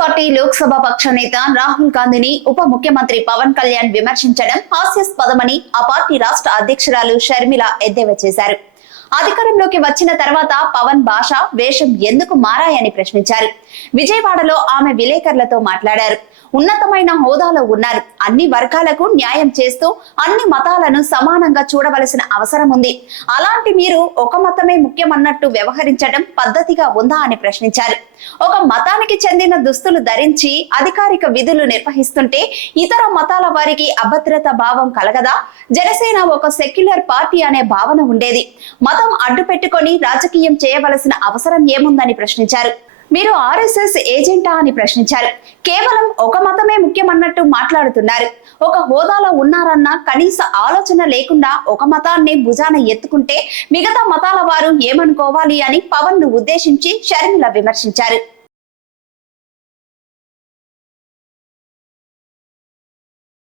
Party Lok Sabha పక్ష నేత రాహుల్ గాంధీని ఉప ముఖ్యమంత్రి పవన్ కళ్యాణ్ విమర్శించడం హాస్యాస్పదమని ఆ పార్టీ రాష్ట్ర అధ్యక్షురాలు షర్మిల ఎద్దేవా చేశారు. అధికారంలోకి వచ్చిన తర్వాత పవన్ భాష వేషం ఎందుకు మారాయని ప్రశ్నించారు. విజయవాడలో ఆమె విలేకరులతో మాట్లాడారు. ఉన్నతమైన హోదాలో ఉన్నారు. అన్ని వర్గాలకు న్యాయం చేస్తూ అన్ని మతాలను సమానంగా చూడవలసిన అవసరం ఉంది. అలాంటి మీరు ఒక మతమే ముఖ్యమన్నట్టు వ్యవహరించడం పద్ధతిగా ఉందా అని ప్రశ్నించారు. ఒక మతానికి చెందిన దుస్తులు ధరించి అధికారిక విధులు నిర్వహిస్తుంటే ఇతర మతాల వారికి అభద్రత భావం కలగదా? జనసేన ఒక సెక్యులర్ పార్టీ అనే భావన ఉండేది. మతం అడ్డు పెట్టుకొని రాజకీయం చేయవలసిన అవసరం ఏముందని ప్రశ్నించారు. మీరు ఆర్ఎస్ఎస్ ఏజెంటా అని ప్రశ్నించారు. కేవలం ఒక మతమే ముఖ్యమన్నట్టు మాట్లాడుతున్నారు. ఒక హోదాలో ఉన్నారన్న కనీస ఆలోచన లేకుండా ఒక మతాన్ని భుజాన ఎత్తుకుంటే మిగతా మతాల వారు ఏమనుకోవాలి అని పవన్ను ఉద్దేశించి షర్మిల విమర్శించారు.